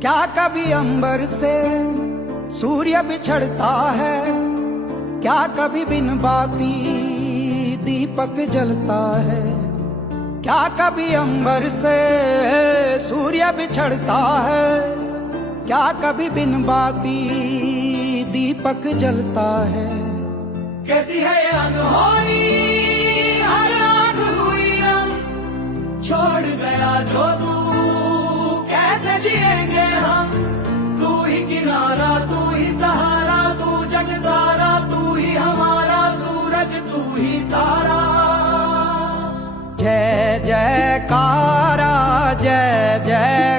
क्या कभी अंबर से सूर्य बिछड़ता है, क्या कभी बिन बाती दीपक जलता है। क्या कभी अंबर से सूर्य बिछड़ता है, क्या कभी बिन बाती दीपक जलता है। कैसी है ये अनहोनी हर आँख हुई रंग, छोड़ गया जो तू कैसे जिएंगे हम। तू ही किनारा, तू ही सहारा, तू जग सारा, तू ही हमारा सूरज, तू ही तारा। जय जयकारा, जय जय